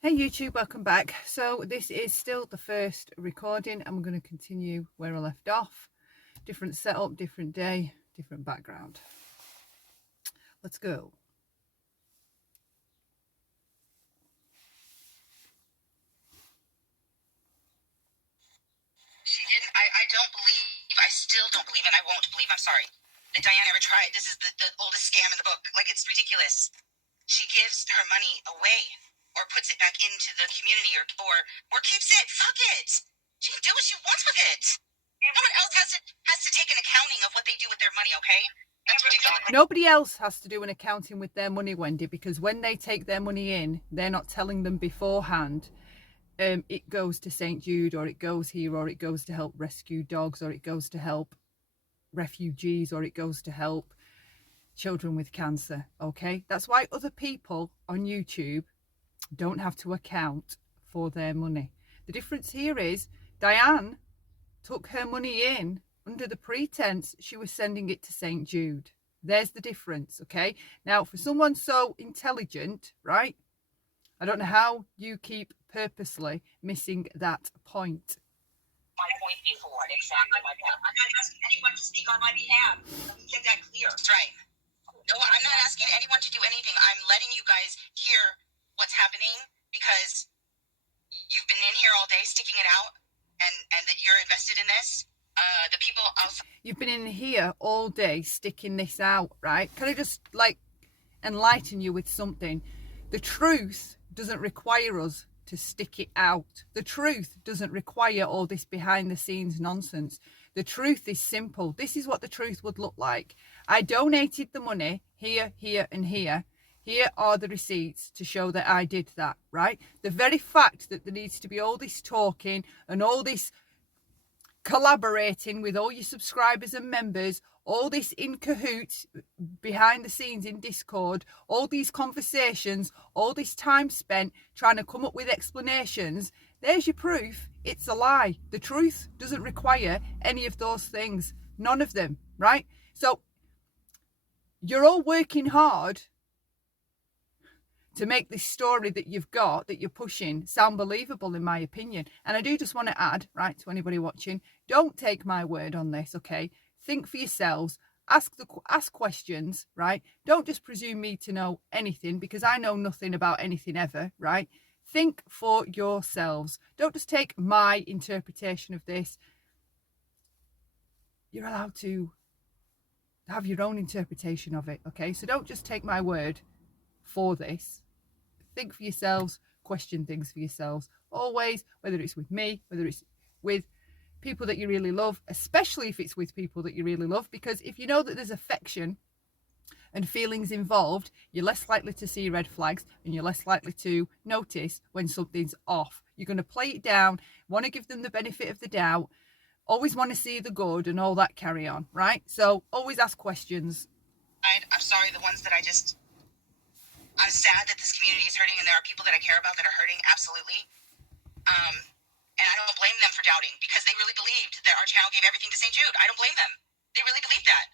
Hey YouTube, welcome back. So this is still the first recording and we're going to continue where I left off. Different setup, different day, different background. Let's go. She didn't, I don't believe, I still don't believe, and I won't believe, I'm sorry, that Diane ever tried. This is the oldest scam in the book. Like, it's ridiculous. She gives her money away or puts it back into the community or keeps it. Fuck it. She can do what she wants with it. No one else has to take an accounting of what they do with their money, okay? That's ridiculous. Nobody else has to do an accounting with their money, Wendy, because when they take their money in, they're not telling them beforehand. It goes to St. Jude, or it goes here, or it goes to help rescue dogs, or it goes to help refugees, or it goes to help children with cancer. Okay, that's why other people on YouTube don't have to account for their money. The difference here is Diane took her money in under the pretense she was sending it to St. Jude. There's the difference. Okay, now for someone so intelligent, right, I don't know how you keep purposely missing that point. My point before, exactly my point. I'm not asking anyone to speak on my behalf. Let me get that clear. That's right. No, I'm not asking anyone to do anything. I'm letting you guys hear what's happening because you've been in here all day sticking it out and that you're invested in this. The people outside. You've been in here all day sticking this out, right? Can I just enlighten you with something? The truth doesn't require us to stick it out. The truth doesn't require all this behind the scenes nonsense. The truth is simple. This is what the truth would look like. I donated the money here, here, and here. Here are the receipts to show that I did that, right? The very fact that there needs to be all this talking and all this collaborating with all your subscribers and members, all this in cahoots behind the scenes in Discord, all these conversations, all this time spent trying to come up with explanations, there's your proof. It's a lie. The truth doesn't require any of those things. None of them, right? So you're all working hard to make this story that you've got, that you're pushing, sound believable, in my opinion. And I do just want to add, right, to anybody watching, don't take my word on this, okay? Think for yourselves. Ask questions, right? Don't just presume me to know anything, because I know nothing about anything ever, right? Think for yourselves. Don't just take my interpretation of this. You're allowed to have your own interpretation of it, okay? So don't just take my word for this. Think for yourselves, question things for yourselves. Always, whether it's with me, whether it's with people that you really love, especially if it's with people that you really love, because if you know that there's affection and feelings involved, you're less likely to see red flags and you're less likely to notice when something's off. You're going to play it down, want to give them the benefit of the doubt, always want to see the good and all that carry on, right? So always ask questions. I'm sorry, the ones that I'm sad that this community is hurting and there are people that I care about that are hurting, absolutely. And I don't blame them for doubting because they really believed that our channel gave everything to St. Jude. I don't blame them. They really believed that.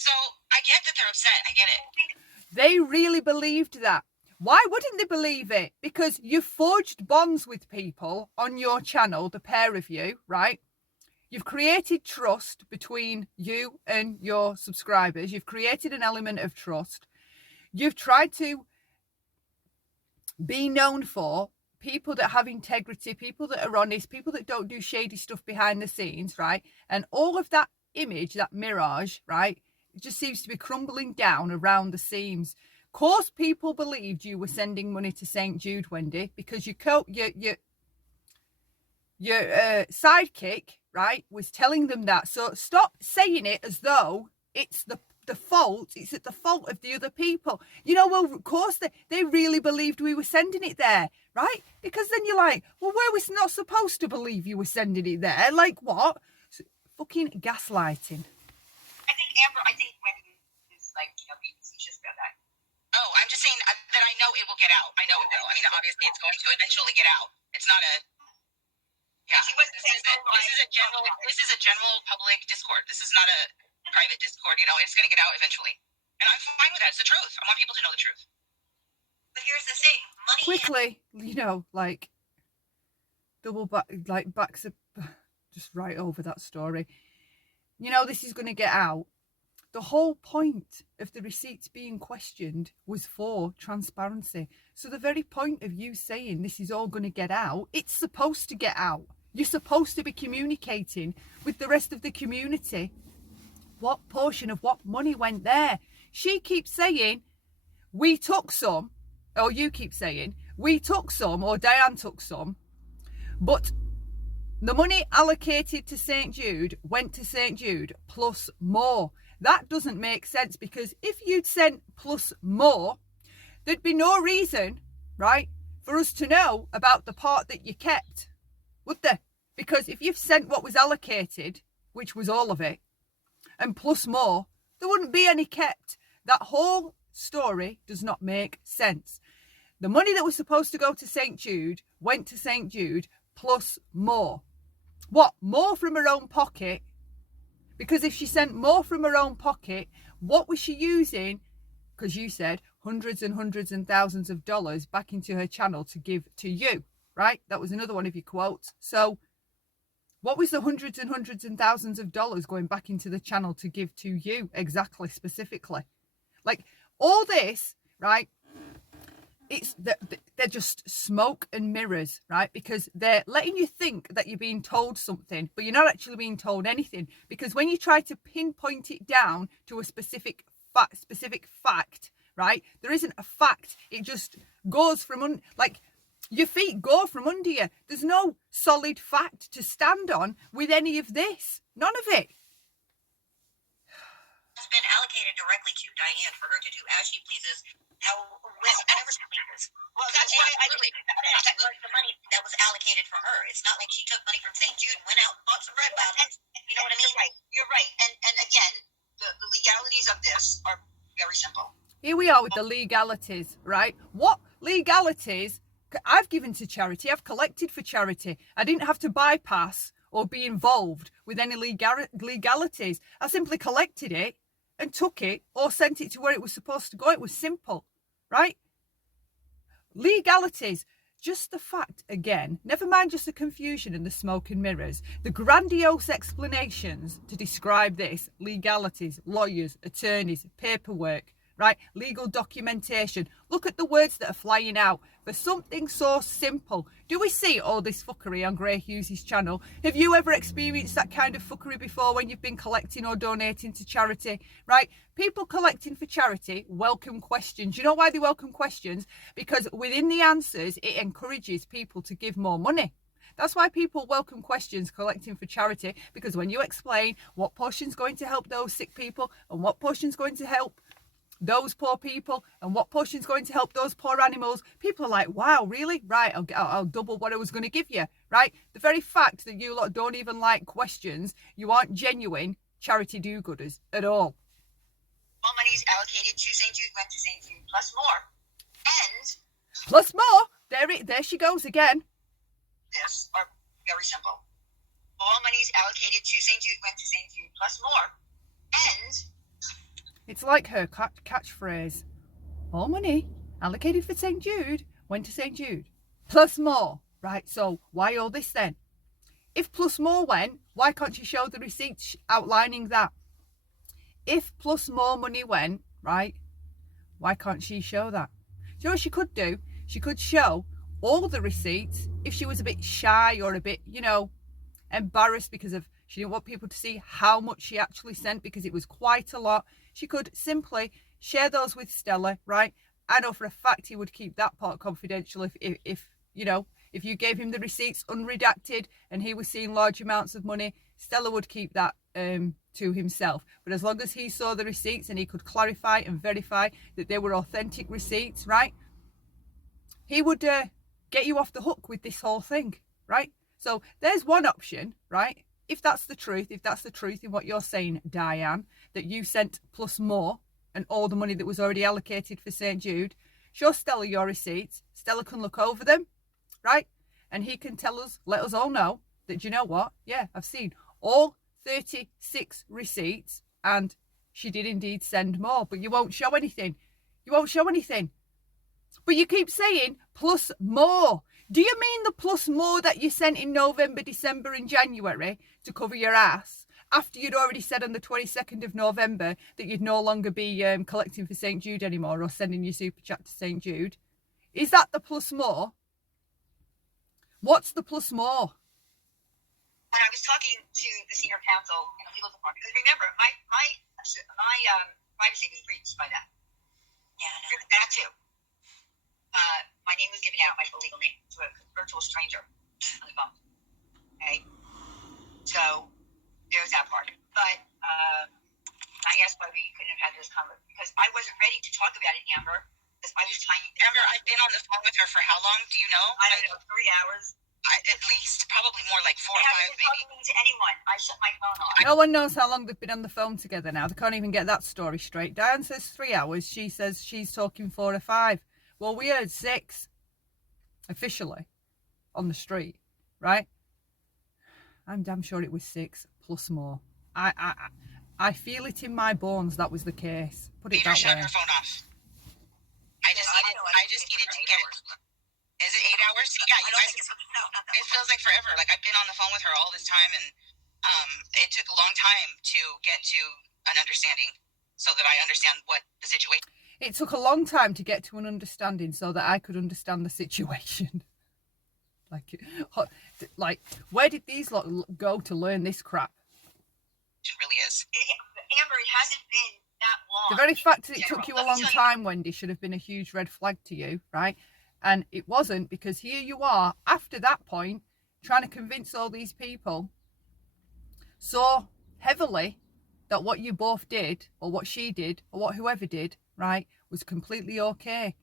So I get that they're upset. I get it. They really believed that. Why wouldn't they believe it? Because you've forged bonds with people on your channel, the pair of you, right? You've created trust between you and your subscribers. You've created an element of trust. You've tried to be known for people that have integrity, people that are honest, people that don't do shady stuff behind the scenes, right? And all of that image, that mirage, right, it just seems to be crumbling down around the seams. Of course, people believed you were sending money to St. Jude, Wendy, because your sidekick, right, was telling them that. So stop saying it as though it's the fault, it's at the fault of the other people. You know, well, of course they really believed we were sending it there, right? Because then you're like, well, were we not supposed to believe you were sending it there? Like what? So, fucking gaslighting. I think Wendy is like, being facetious about that. Oh, I'm just saying that I know it will get out. I know it will. I mean, obviously it's going to eventually get out. It's not a, yeah. This is a general public Discord. This is not a private Discord, it's going to get out eventually. And I'm fine with that. It's the truth. I want people to know the truth. But here's the thing, money... Quickly, you know, like, double back, like, backs up, just right over that story. You know, this is going to get out. The whole point of the receipts being questioned was for transparency. So the very point of you saying this is all going to get out, it's supposed to get out. You're supposed to be communicating with the rest of the community what portion of what money went there. She keeps saying, we took some, or you keep saying, we took some, or Diane took some, but the money allocated to St. Jude went to St. Jude plus more. That doesn't make sense, because if you'd sent plus more, there'd be no reason, right, for us to know about the part that you kept, would there? Because if you've sent what was allocated, which was all of it, and plus more, there wouldn't be any kept. That whole story does not make sense. The money that was supposed to go to St. Jude went to St. Jude plus more. What? More from her own pocket? Because if she sent more from her own pocket, what was she using? Because you said hundreds and hundreds and thousands of dollars back into her channel to give to you, right? That was another one of your quotes. So what was the hundreds and hundreds and thousands of dollars going back into the channel to give to you exactly, specifically? Like, all this, right? They're just smoke and mirrors, right? Because they're letting you think that you're being told something, but you're not actually being told anything. Because when you try to pinpoint it down to a specific fact, right? There isn't a fact. It just goes from like your feet go from under you. There's no solid fact to stand on with any of this. None of it. It's been allocated directly to Diane for her to do as she pleases. Whenever she pleases. Well, that's why I believe the money that was allocated for her. It's not like she took money from St. Jude and went out and bought some bread baskets. You know what I mean? You're right. And again, the legalities of this are very simple. Here we are with the legalities, right? What legalities? I've given to charity. I've collected for charity. I didn't have to bypass or be involved with any legalities. I simply collected it and took it or sent it to where it was supposed to go. It was simple, right? Legalities, just the fact, again, never mind just the confusion and the smoke and mirrors, the grandiose explanations to describe this, legalities, lawyers, attorneys, paperwork, right? Legal documentation. Look at the words that are flying out for something so simple. Do we see all this fuckery on Gray Hughes' channel? Have you ever experienced that kind of fuckery before when you've been collecting or donating to charity, right? People collecting for charity welcome questions. You know why they welcome questions? Because within the answers, it encourages people to give more money. That's why people welcome questions collecting for charity, because when you explain what portion's going to help those sick people and what portion's going to help those poor people and what portion's going to help those poor animals, people are like, wow, really? Right, I'll double what I was going to give you, right? The very fact that you lot don't even like questions, you aren't genuine charity do-gooders at all. All money's allocated to St. Jude went to St. Jude plus more. And plus more, there she goes again. This are very simple. All money's allocated to St. Jude went to St. Jude plus more. And it's like her catchphrase. All money allocated for St. Jude went to St. Jude. Plus more. Right, so why all this then? If plus more went, why can't you show the receipts outlining that? If plus more money went, right, why can't she show that? Do you know what she could do? She could show all the receipts if she was a bit shy or a bit, embarrassed because she didn't want people to see how much she actually sent, because it was quite a lot. She could simply share those with Stella, right? I know for a fact he would keep that part confidential if you gave him the receipts unredacted and he was seeing large amounts of money, Stella would keep that to himself. But as long as he saw the receipts and he could clarify and verify that they were authentic receipts, right? He would get you off the hook with this whole thing, right? So there's one option, right? If that's the truth in what you're saying, Diane, that you sent plus more and all the money that was already allocated for St. Jude, show Stella your receipts. Stella can look over them, right? And he can let us all know that, you know what? Yeah, I've seen all 36 receipts and she did indeed send more, but you won't show anything. You won't show anything. But you keep saying plus more. Do you mean the plus more that you sent in November, December and January to cover your ass after you'd already said on the 22nd of November that you'd no longer be collecting for St. Jude anymore or sending your super chat to St. Jude? Is that the plus more? What's the plus more? When I was talking to the senior counsel in the legal department, because remember, my privacy was breached by that. Yeah, no. That too. My name was given out, my full legal name, to a virtual stranger on the phone. Okay? So, there's that part. But I asked why we couldn't have had this conversation, because I wasn't ready to talk about it, Amber, because I was trying. Amber, I've been on the phone with her for how long? Do you know? I don't know, 3 hours. At least, probably more like 4 or 5, maybe. I haven't been talking to anyone. I shut my phone off. No one knows how long they've been on the phone together now. They can't even get that story straight. Diane says 3 hours. She says she's talking 4 or 5. Well, we heard 6 officially on the street, right? I'm damn sure it was 6 plus more. I feel it in my bones that was the case. Put it that way. Shut her phone off. I just needed to get. Is it 8 hours? Yeah, you guys. It feels like forever. Like I've been on the phone with her all this time, and it took a long time to get to an understanding, so that I understand what the situation. It took a long time to get to an understanding so that I could understand the situation. like, where did these lot go to learn this crap? It really is. Amber, it hasn't been that long. The very fact that it took you a long time, Wendy, should have been a huge red flag to you, right? And it wasn't, because here you are, after that point, trying to convince all these people so heavily that what you both did, or what she did, or what whoever did, right, was completely okay.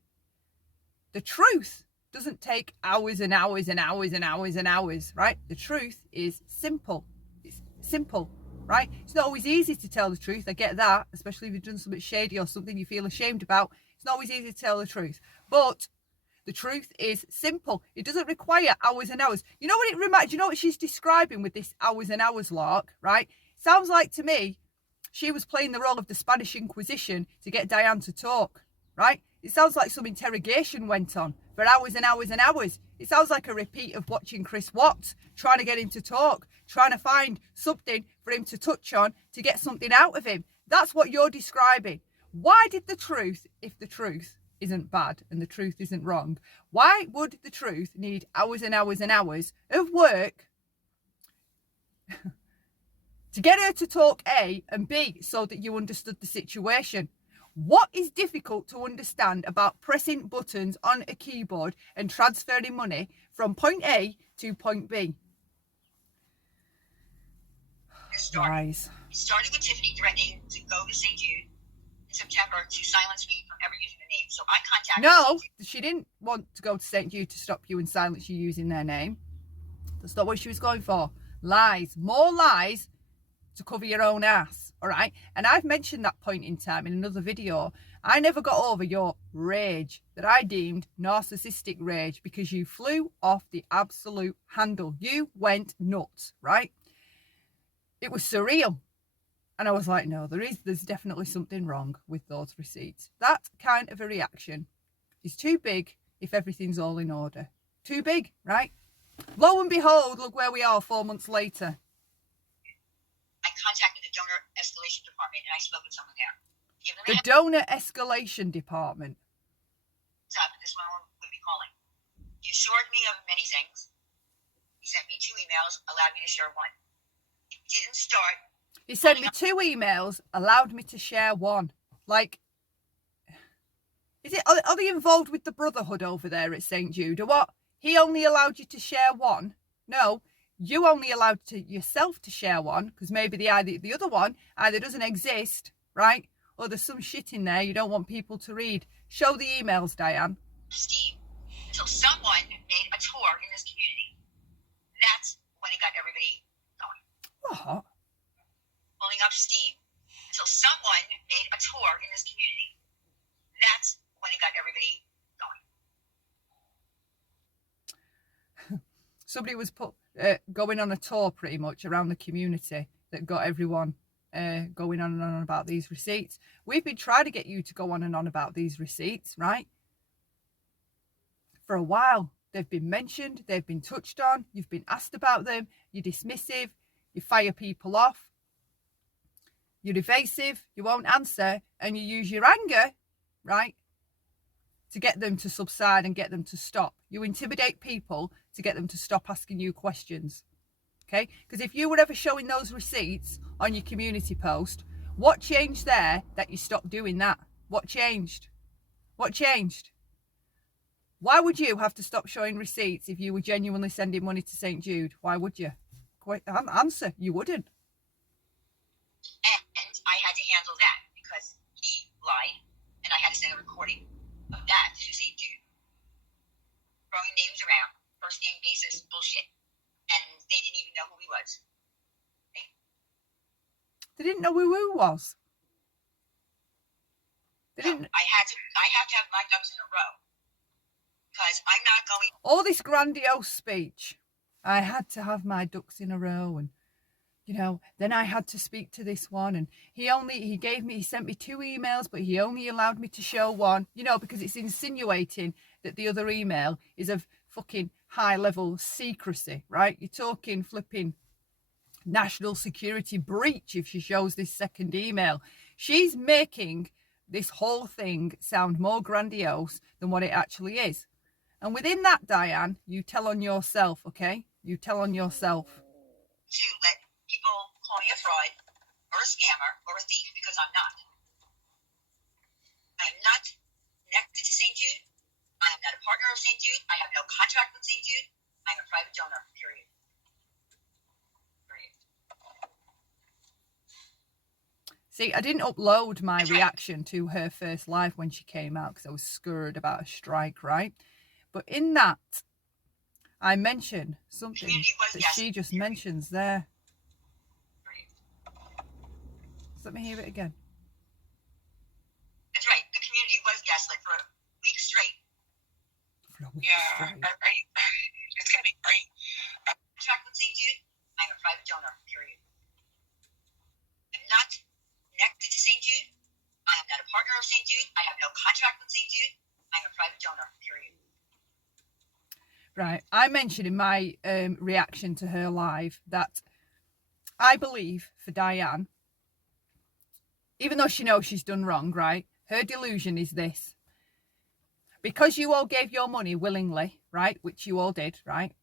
The truth doesn't take hours and hours and hours and hours and hours, right? The truth is simple. It's simple, right? It's not always easy to tell the truth. I get that, especially if you've done something shady or something you feel ashamed about. It's not always easy to tell the truth. But the truth is simple. It doesn't require hours and hours. You know what it reminds? You know what she's describing with this hours and hours lark, right? Sounds like to me she was playing the role of the Spanish Inquisition to get Diane to talk, right? It sounds like some interrogation went on for hours and hours and hours. It sounds like a repeat of watching Chris Watts, trying to get him to talk, trying to find something for him to touch on to get something out of him. That's what you're describing. Why did the truth, if the truth isn't bad and the truth isn't wrong, why would the truth need hours and hours and hours of work to get her to talk A and B so that you understood the situation? What is difficult to understand about pressing buttons on a keyboard and transferring money from point A to point B? Lies. It started with Tiffany threatening to go to St. Jude in September to silence me from ever using the name. So I contacted. No, she didn't want to go to St. Jude to stop you and silence you using their name. That's not what she was going for. Lies. More lies to cover your own ass, all right? And I've mentioned that point in time in another video. I never got over your rage that I deemed narcissistic rage because you flew off the absolute handle. You went nuts, right? It was surreal. And I was like, no, there's definitely something wrong with those receipts. That kind of a reaction is too big if everything's all in order. Too big, right? Lo and behold, look where we are 4 months later. I contacted the donor escalation department and I spoke with someone there. The donor escalation department. This one would be calling. He assured me of many things. He sent me 2 emails, allowed me to share 1. It didn't start. He sent me 2 emails, allowed me to share 1. Like, are they involved with the Brotherhood over there at St. Jude or what? He only allowed you to share 1? No, you only allowed yourself to share 1 because maybe the other one either doesn't exist, right? Or there's some shit in there you don't want people to read. Show the emails, Diane. Steam until someone made a tour in this community. That's when it got everybody going. What? Pulling up steam until someone made a tour in this community. That's when it got everybody going. Somebody was going on a tour pretty much around the community that got everyone going on and on about these receipts. We've been trying to get you to go on and on about these receipts, right? for a while. They've been mentioned, they've been touched on, you've been asked about them, you're dismissive, you fire people off, you're evasive, you won't answer, and you use your anger, right, to get them to subside and get them to stop. You intimidate people to get them to stop asking you questions. Okay? Because if you were ever showing those receipts on your community post, what changed there that you stopped doing that? What changed? What changed? Why would you have to stop showing receipts if you were genuinely sending money to St. Jude? Why would you? Answer, you wouldn't. And I had to handle that because he lied, and I had to send a recording of that to St. Jude. Throwing names around, first name basis, bullshit. And they didn't even know who he was. Okay? They didn't know who was. I have to have my ducks in a row. Because I'm not going. All this grandiose speech. I had to have my ducks in a row, and then I had to speak to this one, and he sent me 2 emails, but he only allowed me to show one, because it's insinuating that the other email is of fucking high level secrecy, right? You're talking flipping national security breach if she shows this second email. She's making this whole thing sound more grandiose than what it actually is. And within that, Diane, you tell on yourself, okay? You tell on yourself. To let people call me a fraud or a scammer or a thief, because I'm not. I am not connected to St. Jude. I am not a partner of St. Jude. I have no contract with St. Jude. I'm a private donor, period. See, I didn't upload my reaction to her first live when she came out because I was scared about a strike, right? But in that, I mention something that she just mentions there. Let me hear it again. That's right. The community was gaslit for a week straight. It's going to be great. Contract with St. Jude. I'm a private donor, period. I'm not connected to St. Jude. I am not a partner of St. Jude. I have no contract with St. Jude. I'm a private donor, period. Right. I mentioned in my reaction to her live that I believe for Diane, even though she knows she's done wrong, right? Her delusion is this. Because you all gave your money willingly, right? Which you all did, right?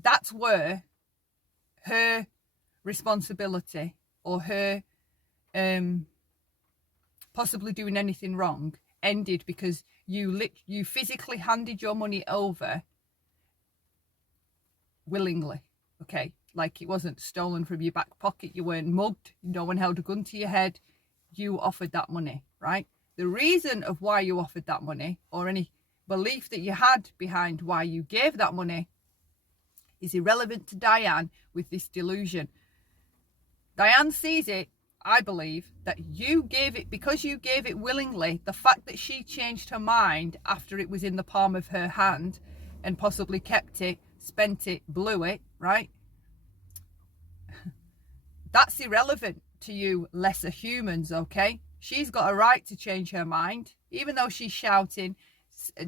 That's where her responsibility or her possibly doing anything wrong ended, because you physically handed your money over willingly, okay? Like it wasn't stolen from your back pocket, you weren't mugged, no one held a gun to your head, you offered that money, right? The reason of why you offered that money, or any belief that you had behind why you gave that money, is irrelevant to Diane with this delusion. Diane sees it, I believe, that you gave it, because you gave it willingly, the fact that she changed her mind after it was in the palm of her hand and possibly kept it, spent it, blew it, right? That's irrelevant to you lesser humans, okay? She's got a right to change her mind, even though she's shouting,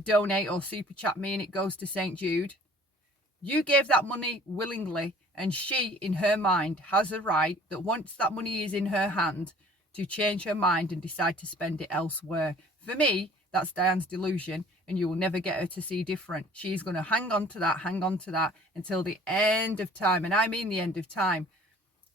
donate or super chat me and it goes to St. Jude. You gave that money willingly, and she, in her mind, has a right that once that money is in her hand to change her mind and decide to spend it elsewhere. For me, that's Diane's delusion, and you will never get her to see different. She's going to hang on to that until the end of time. And I mean the end of time.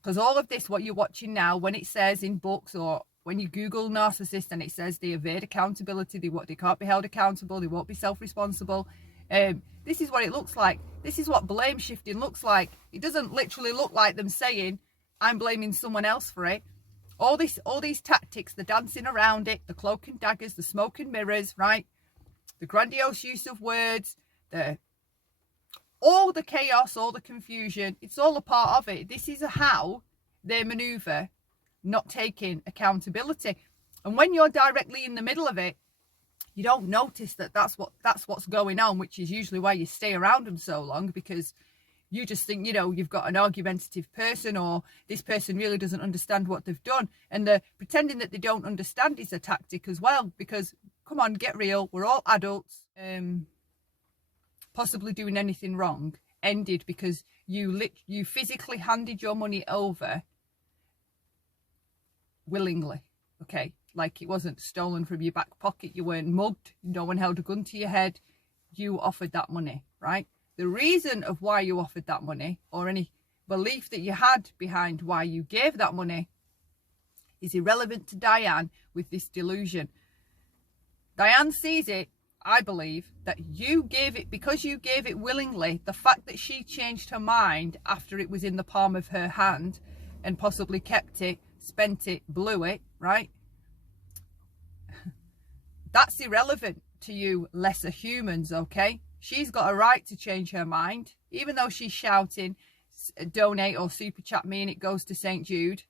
Because all of this, what you're watching now, when it says in books or when you Google narcissist and it says they evade accountability, they can't be held accountable, they won't be self-responsible. This is what it looks like. This is what blame shifting looks like. It doesn't literally look like them saying, I'm blaming someone else for it. All these tactics, the dancing around it, the cloak and daggers, the smoke and mirrors, right? The grandiose use of words, all the chaos, all the confusion, it's all a part of it. This is how they maneuver, not taking accountability. And when you're directly in the middle of it, you don't notice that that's what's going on, which is usually why you stay around them so long, because you just think, you've got an argumentative person, or this person really doesn't understand what they've done. And the pretending that they don't understand is a tactic as well, because come on, get real. We're all adults. Possibly doing anything wrong ended because you physically handed your money over willingly. Okay, like it wasn't stolen from your back pocket. You weren't mugged. No one held a gun to your head. You offered that money, right? The reason of why you offered that money, or any belief that you had behind why you gave that money, is irrelevant to Diane with this delusion. Diane sees it, I believe, that you gave it, because you gave it willingly. The fact that she changed her mind after it was in the palm of her hand and possibly kept it, spent it, blew it, right? That's irrelevant to you lesser humans, okay? She's got a right to change her mind, even though she's shouting, donate or super chat me and it goes to St. Jude.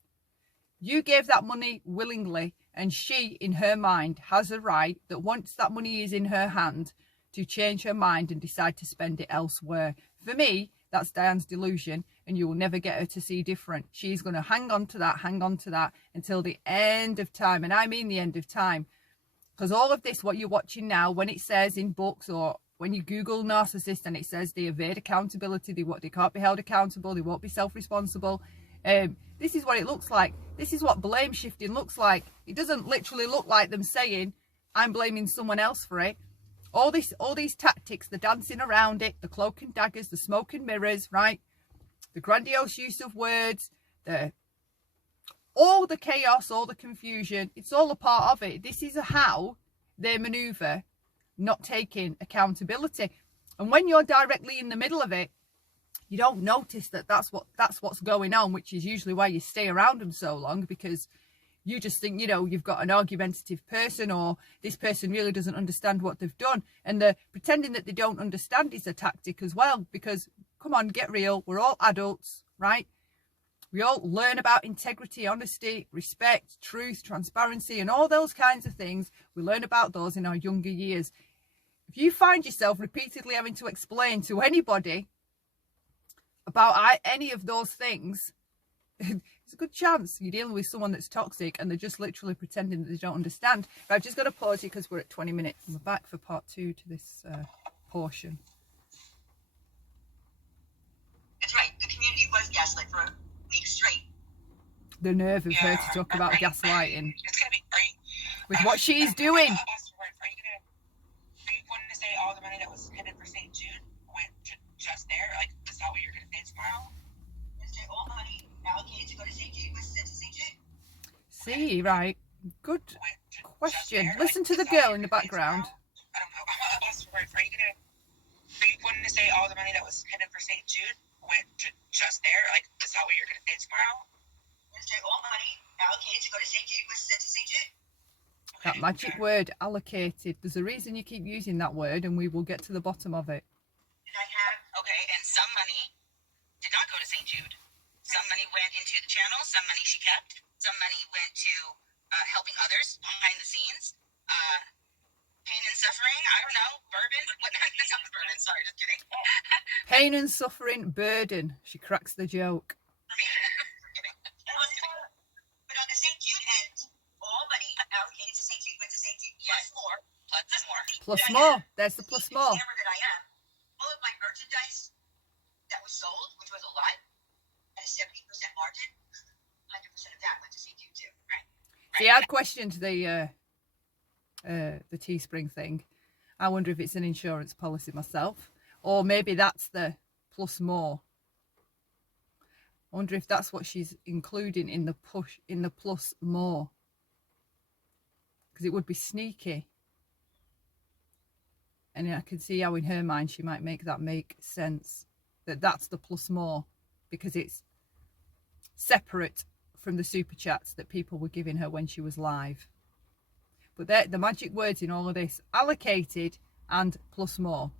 You gave that money willingly, and she, in her mind, has a right that once that money is in her hand to change her mind and decide to spend it elsewhere. For me, that's Diane's delusion, and you will never get her to see different. She's going to hang on to that until the end of time. And I mean the end of time. Because all of this, what you're watching now, when it says in books or when you Google narcissist and it says they evade accountability, they can't be held accountable, they won't be self-responsible. This is what it looks like. This is what blame shifting looks like. It doesn't literally look like them saying, I'm blaming someone else for it. All these tactics, the dancing around it, the cloak and daggers, the smoke and mirrors, right? The grandiose use of words, all the chaos, all the confusion, it's all a part of it. This is how they maneuver, not taking accountability. And when you're directly in the middle of it, you don't notice that that's what's going on, which is usually why you stay around them so long, because you just think, you've got an argumentative person, or this person really doesn't understand what they've done. And the pretending that they don't understand is a tactic as well, because come on, get real. We're all adults, right? We all learn about integrity, honesty, respect, truth, transparency, and all those kinds of things. We learn about those in our younger years. If you find yourself repeatedly having to explain to anybody about any of those things, it's a good chance you're dealing with someone that's toxic and they're just literally pretending that they don't understand. But I've just got to pause here because we're at 20 minutes and we're back for part 2 to this portion. That's right. The community was gaslit for a week straight. The nerve of her to talk about gaslighting. It's gonna be great. With what she's doing. Are you going to say all the money that was hidden for St. Jude went just there? Like, is that what you're going to say tomorrow? Say all money allocated to go to St. Jude was sent to St. Jude. See, right. Good question. Listen to the girl in the background. I don't know. Are you going to say all the money that was hidden for St. Jude went just there? Like, is that what you're going to say tomorrow? Say all money allocated to go to St. Jude was sent to St. Jude. That magic word, allocated. There's a reason you keep using that word, and we will get to the bottom of it. Okay, and some money did not go to St. Jude. Some money went into the channel, some money she kept, some money went to helping others behind the scenes. Pain and suffering, I don't know, bourbon. Not bourbon, sorry, just kidding. Pain and suffering, burden. She cracks the joke. But on the St. Jude end, all money allocated to St. Jude went to St. Jude. Yes, more. Plus more. Plus more. There's the plus more. Scammer that I am. All of my merchandise that was sold, which was a lot, at a 70% margin, 100% of that went to St. Jude too. Right. See, I'd questioned the Teespring thing. I wonder if it's an insurance policy myself, or maybe that's the plus more. I wonder if that's what she's including in the plus more, because it would be sneaky. And I can see how in her mind she might make sense, that that's the plus more, because it's separate from the super chats that people were giving her when she was live. But the magic words in all of this: allocated and plus more.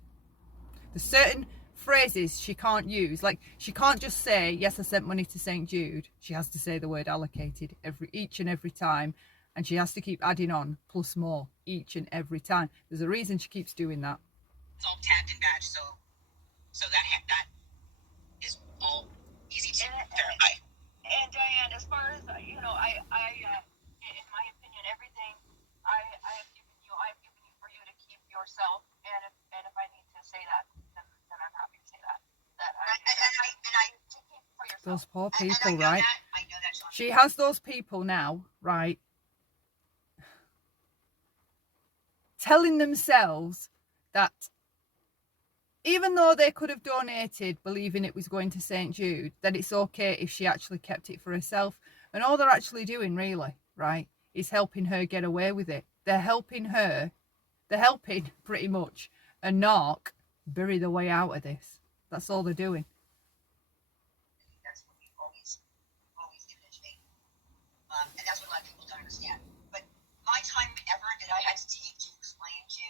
There's certain phrases she can't use. Like, she can't just say, yes, I sent money to St. Jude. She has to say the word allocated each and every time. And she has to keep adding on plus more each and every time. There's a reason she keeps doing that. It's all tagged and badged, so that is all easy to verify. And Diane, as far as in my opinion, everything I've given yourself, and if I need to say that, then I'm happy to say that. To keep for yourself. Those poor And people, I know right? that. I know that, Sean. She has those people now, right, telling themselves that even though they could have donated, believing it was going to St. Jude, that it's okay if she actually kept it for herself. And all they're actually doing, really, right, is helping her get away with it. They're helping pretty much a narc bury the way out of this. That's all they're doing. That's what we've always given it to me. And that's what a lot of people don't understand. But my time ever that I had to take to explain to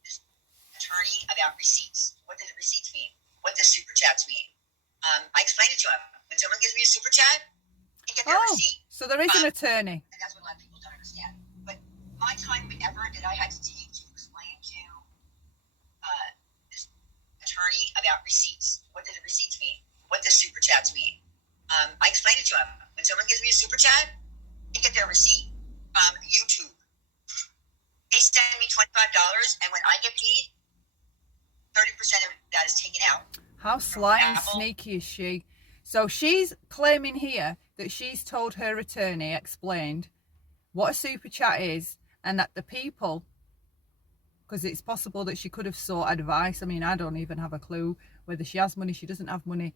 this attorney about receipts. What does receipts mean? What does super chats mean? I explained it to him. When someone gives me a super chat, they get their receipt. So there is an attorney. And that's what a lot of people don't understand. But my time ever that I had to take to explain to this attorney about receipts. What does receipts mean? What does super chats mean? I explained it to him. When someone gives me a super chat, they get their receipt from YouTube. They send me $25, and when I get paid, 30% of that is taken out. How sly and sneaky is she? So she's claiming here that she's told her attorney, explained what a super chat is, and that the people, because it's possible that she could have sought advice. I mean, I don't even have a clue whether she has money, she doesn't have money.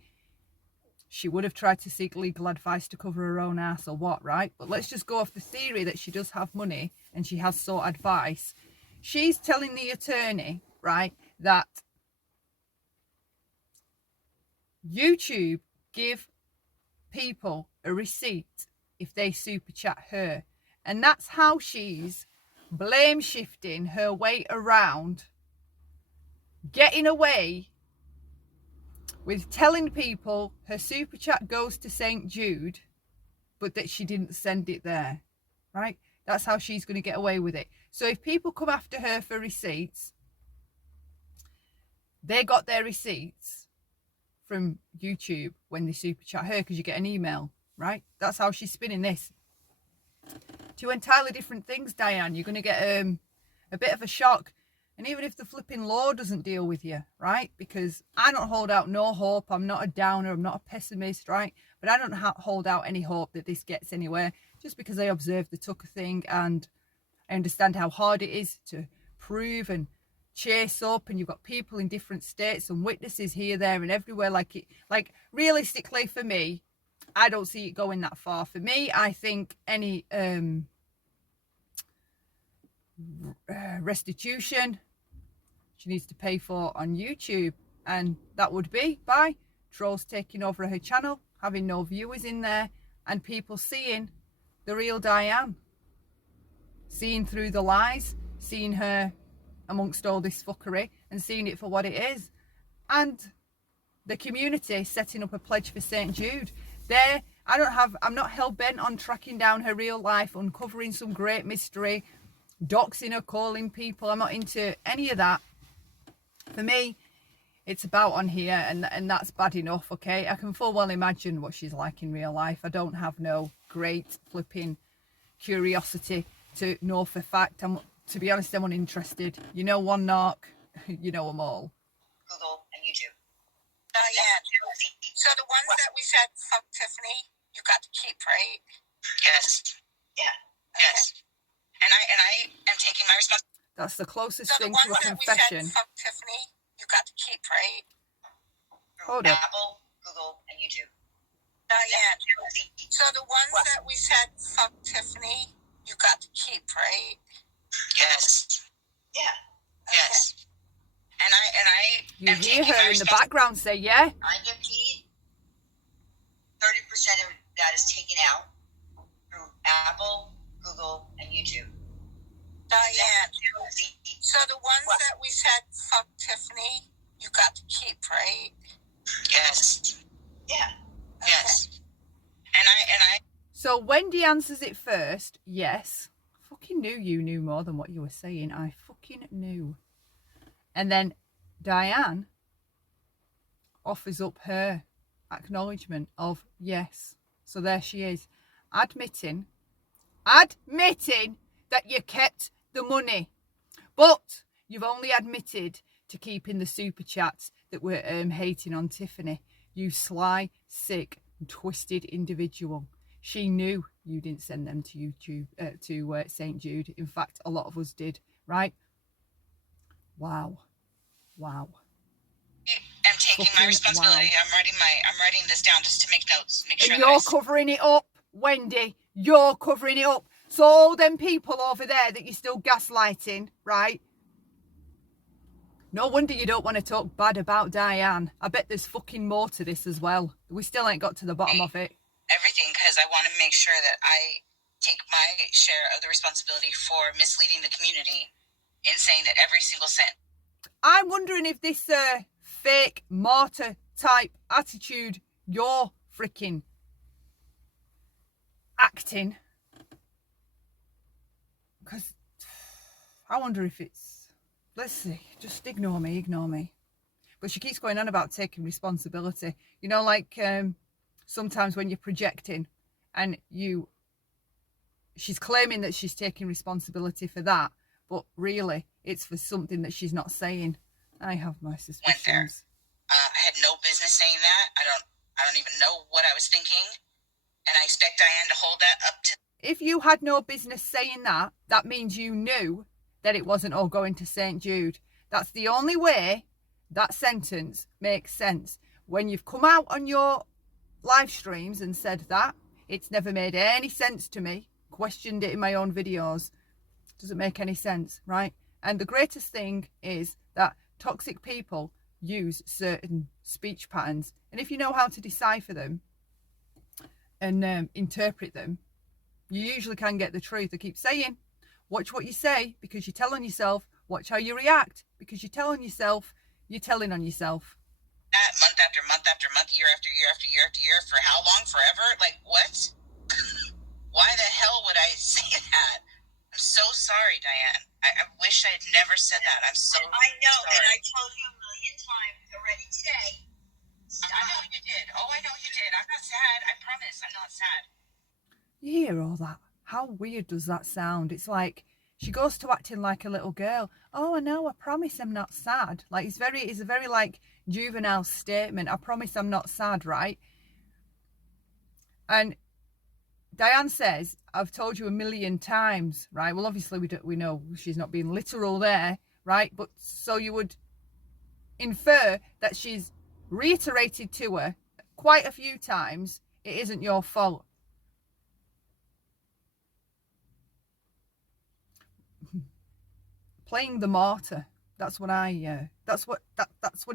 She would have tried to seek legal advice to cover her own ass or what, right? But let's just go off the theory that she does have money and she has sought advice. She's telling the attorney, right, that YouTube give people a receipt if they super chat her. And that's how she's blame shifting her way around, getting away with telling people her super chat goes to St. Jude, but that she didn't send it there, right? That's how she's going to get away with it. So if people come after her for receipts, they got their receipts from YouTube when they super chat her, because you get an email, right? That's how she's spinning this. Two entirely different things, Diane. You're going to get a bit of a shock. And even if the flipping law doesn't deal with you, right? Because I don't hold out no hope. I'm not a downer. I'm not a pessimist, right? But I don't hold out any hope that this gets anywhere, just because I observed the Tucker thing and I understand how hard it is to prove and chase up, and you've got people in different states and witnesses here, there and everywhere. Like realistically for me, I don't see it going that far. For me, I think any restitution she needs to pay for on YouTube, and that would be by trolls taking over her channel, having no viewers in there, and people seeing the real Diane, seeing through the lies, seeing her amongst all this fuckery and seeing it for what it is. And the community setting up a pledge for St. Jude. I'm not hell-bent on tracking down her real life, uncovering some great mystery, doxing her, calling people. I'm not into any of that. For me, it's about on here, and that's bad enough, okay? I can full well imagine what she's like in real life. I don't have no great flipping curiosity to know for fact. To be honest, I'm uninterested. You know one narc, you know them all. Google and YouTube. So the ones that we said, fuck Tiffany, you got to keep, right? Yes. Yeah. Yes. And I am taking my responsibility. That's the closest So the thing ones to a that confession. we said, fuck Tiffany, you got to keep, right? Hold up. Apple, Google, and YouTube. Diane. So the ones that we said, fuck Tiffany, you got to keep, right? Yes. Yeah. Yes. And I You am hear taking her my in the background say, yeah? I get paid. 30% of that is taken out through Apple, Google, and YouTube. Diane. So the ones that we said, fuck Tiffany, you got to keep, right? Yes. Yeah. Yes. And I. So Wendy answers it first, yes. I fucking knew you knew more than what you were saying. I fucking knew. And then Diane offers up her acknowledgement of yes. So there she is, admitting that you kept the money. But you've only admitted to keeping the super chats that were hating on Tiffany. You sly, sick, and twisted individual. She knew you didn't send them to YouTube, to St. Jude. In fact, a lot of us did, right? Wow. I'm taking my responsibility. Wow. I'm writing this down just to make notes. Make sure and you're covering it up, Wendy. You're covering it up. So all them people over there that you're still gaslighting, right? No wonder you don't want to talk bad about Diane. I bet there's fucking more to this as well. We still ain't got to the bottom of it. Everything, because I want to make sure that I take my share of the responsibility for misleading the community in saying that every single cent. I'm wondering if this fake martyr type attitude you're freaking acting, because I wonder if it's, let's see, just ignore me. But she keeps going on about taking responsibility. You know, like sometimes when you're projecting and she's claiming that she's taking responsibility for that, but really it's for something that she's not saying. I have my suspicions. I had no business saying that. I don't even know what I was thinking. And I expect Diane to hold that up to... If you had no business saying that, that means you knew that it wasn't all going to St. Jude. That's the only way that sentence makes sense. When you've come out on your live streams and said that, it's never made any sense to me. Questioned it in my own videos. Doesn't make any sense, right? And the greatest thing is that toxic people use certain speech patterns. And if you know how to decipher them and interpret them, you usually can get the truth. I keep saying, watch what you say because you're telling yourself. Watch how you react because you're telling yourself. You're telling on yourself. That month after month after month, year after year after year after year, for how long? Forever? Like, what? Why the hell would I say that? I'm so sorry, Diane. I wish I had never said that. I'm so I know, sorry. and I told you a million times already today. I know you did. Oh, I know you did. I'm not sad. I promise I'm not sad. You hear all that? How weird does that sound? It's like she goes to acting like a little girl. Oh, I know. I promise I'm not sad. Like it's a very like juvenile statement. I promise I'm not sad, right? And Diane says, I've told you a million times, right? Well, obviously we know she's not being literal there, right? But so you would infer that she's reiterated to her quite a few times, it isn't your fault. Playing the martyr. That's what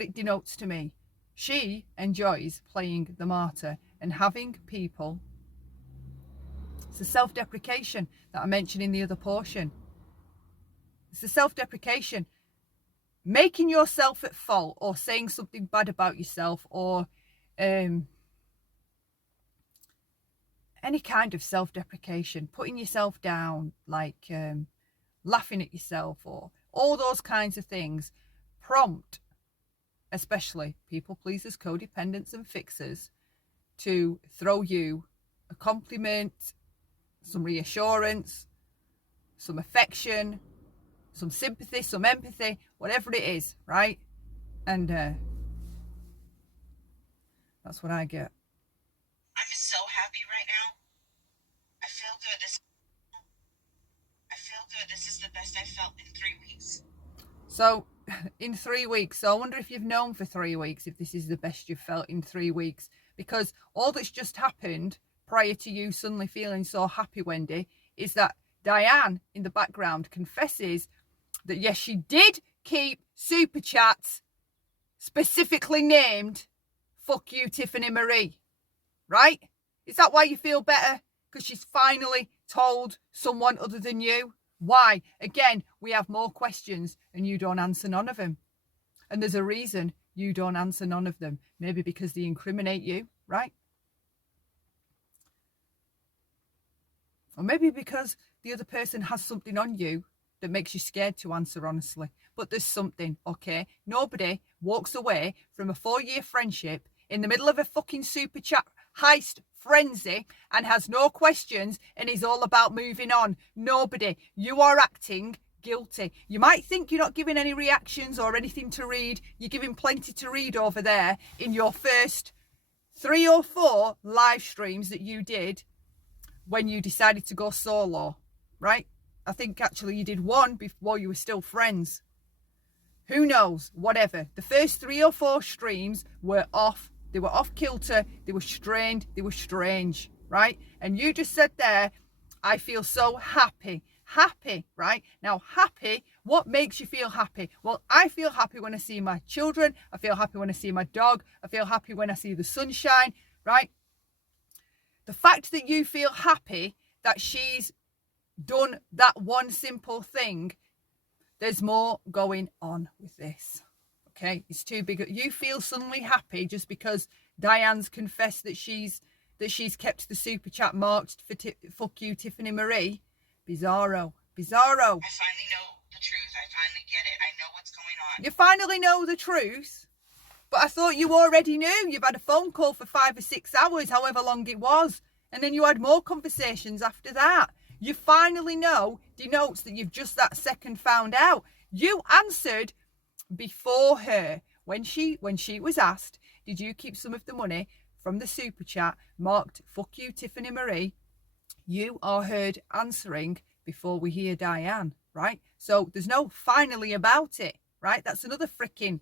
it denotes to me. She enjoys playing the martyr and having people. It's the self-deprecation that I mentioned in the other portion. It's the self-deprecation. Making yourself at fault or saying something bad about yourself or any kind of self-deprecation, putting yourself down, like laughing at yourself or all those kinds of things prompt, especially people pleasers, codependents and fixers, to throw you a compliment, some reassurance, some affection, some sympathy, some empathy, whatever it is, right? And that's what I get. I'm so happy right now. I feel good. This is the best I've felt in 3 weeks. So, in 3 weeks. So I wonder if you've known for 3 weeks if this is the best you've felt in 3 weeks. Because all that's just happened prior to you suddenly feeling so happy, Wendy, is that Diane in the background confesses that yes, she did keep super chats specifically named "Fuck you, Tiffany Marie." Right? Is that why you feel better? Because she's finally told someone other than you? Why? Again, we have more questions and you don't answer none of them. And there's a reason you don't answer none of them. Maybe because they incriminate you, right? Or maybe because the other person has something on you that makes you scared to answer honestly. But there's something, okay? Nobody walks away from a 4-year friendship in the middle of a fucking super chat heist frenzy and has no questions and is all about moving on. Nobody. You are acting guilty. You might think you're not giving any reactions or anything to read. You're giving plenty to read over there in your first 3 or 4 live streams that you did when you decided to go solo, right? I think actually you did one before you were still friends. Who knows? Whatever. The first 3 or 4 streams were off. They were off kilter. They were strained. They were strange, right? And you just said there, I feel so happy. Happy, right? Now, happy, what makes you feel happy? Well, I feel happy when I see my children. I feel happy when I see my dog. I feel happy when I see the sunshine, right? The fact that you feel happy that she's done that one simple thing, there's more going on with this. Okay, it's too big. You feel suddenly happy just because Diane's confessed that she's kept the super chat marked for fuck you, Tiffany Marie. Bizarro. Bizarro. I finally know the truth. I finally get it. I know what's going on. You finally know the truth? But I thought you already knew. You've had a phone call for 5 or 6 hours, however long it was. And then you had more conversations after that. You finally know denotes that you've just that second found out. You answered before her. When she was asked, did you keep some of the money from the super chat marked fuck you, Tiffany Marie? You are heard answering before we hear Diane, right? So there's no finally about it, right? That's another freaking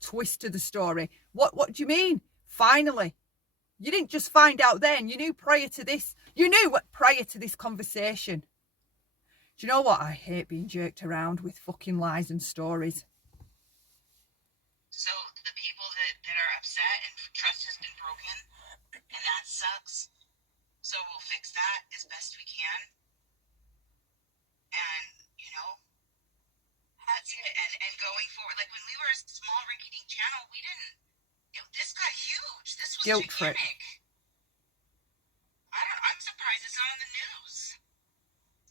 twist to the story. What do you mean finally? You didn't just find out then. You knew prior to this. You knew prior to this conversation. Do you know what? I hate being jerked around with fucking lies and stories. So the people that are upset and trust has been broken, and that sucks. So we'll fix that as best we can. And, that's it. And going forward, like when we were a small rickety channel, we didn't, this got huge. This was Guilt trip. gigantic. I'm surprised it's not on the news.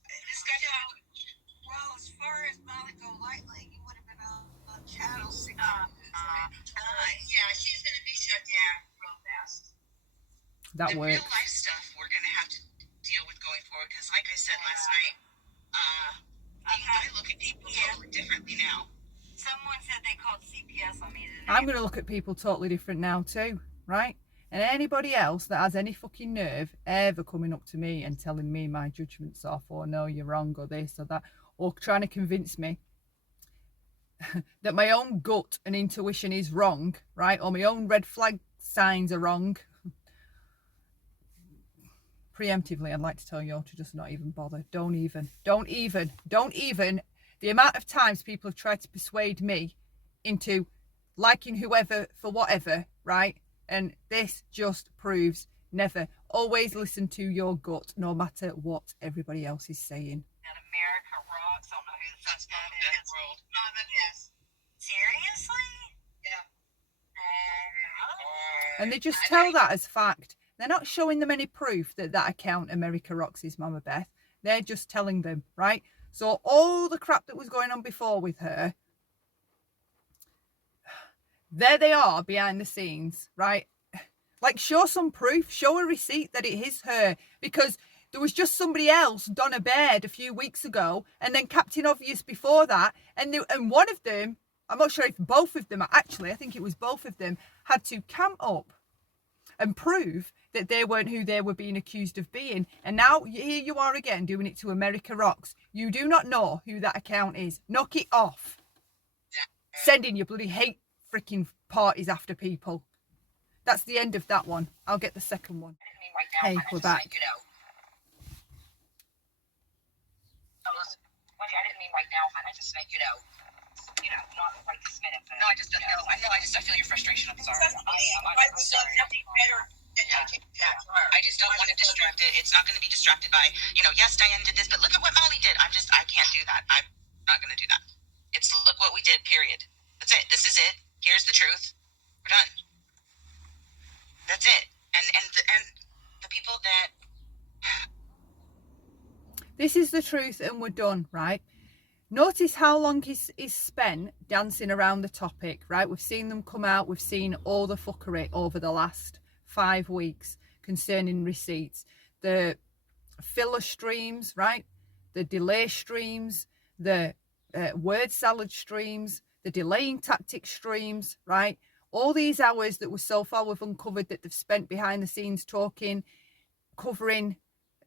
This got huge. Well, as far as Molly Go Lightly, you would have been on Channel 6. Yeah, she's going to be shut down real fast. That the works. Real life stuff we're going to have to deal with going forward, because like I said last night, I look at people totally differently now. Someone said they called CPS on me today. I'm going to look at people totally different now too, right? And anybody else that has any fucking nerve ever coming up to me and telling me my judgment's off, or no, you're wrong, or this or that, or trying to convince me that my own gut and intuition is wrong, right? Or my own red flag signs are wrong. Preemptively, I'd like to tell you all to just not even bother. Don't even. The amount of times people have tried to persuade me into liking whoever for whatever, right? And this just proves never. Always listen to your gut, no matter what everybody else is saying. That America rocks. I don't know who the fuck that is. World. Mama, yes. Seriously? Yeah. And they just tell that as fact. They're not showing them any proof that that account, America Rocks, is Mama Beth. They're just telling them, right? So all the crap that was going on before with her, there they are behind the scenes, right? Like, show some proof, show a receipt that it is her, because there was just somebody else, Donna Baird, a few weeks ago, and then Captain Obvious before that, and one of them, I'm not sure if both of them, actually, I think it was both of them, had to camp up and prove that they weren't who they were being accused of being. And now here you are again doing it to America Rocks. You do not know who that account is. Knock it off. Sending your bloody hate freaking parties after people. That's the end of that one. I'll get the second one. Hey, we're back. I didn't mean right now, hon. I just meant, not right this minute. But, I feel your frustration. I'm sorry. I am. I'm sorry. I just don't want to distract it. It's not going to be distracted by, yes, Diane did this, but look at what Molly did. I can't do that. I'm not going to do that. It's look what we did, period. That's it. This is it. Here's the truth. We're done. That's it. And the people that... This is the truth and we're done, right? Notice how long is spent dancing around the topic, right? We've seen them come out. We've seen all the fuckery over the last 5 weeks concerning receipts. The filler streams, right? The delay streams, the word salad streams, the delaying tactic streams, right? All these hours that were so far we've uncovered that they've spent behind the scenes talking, covering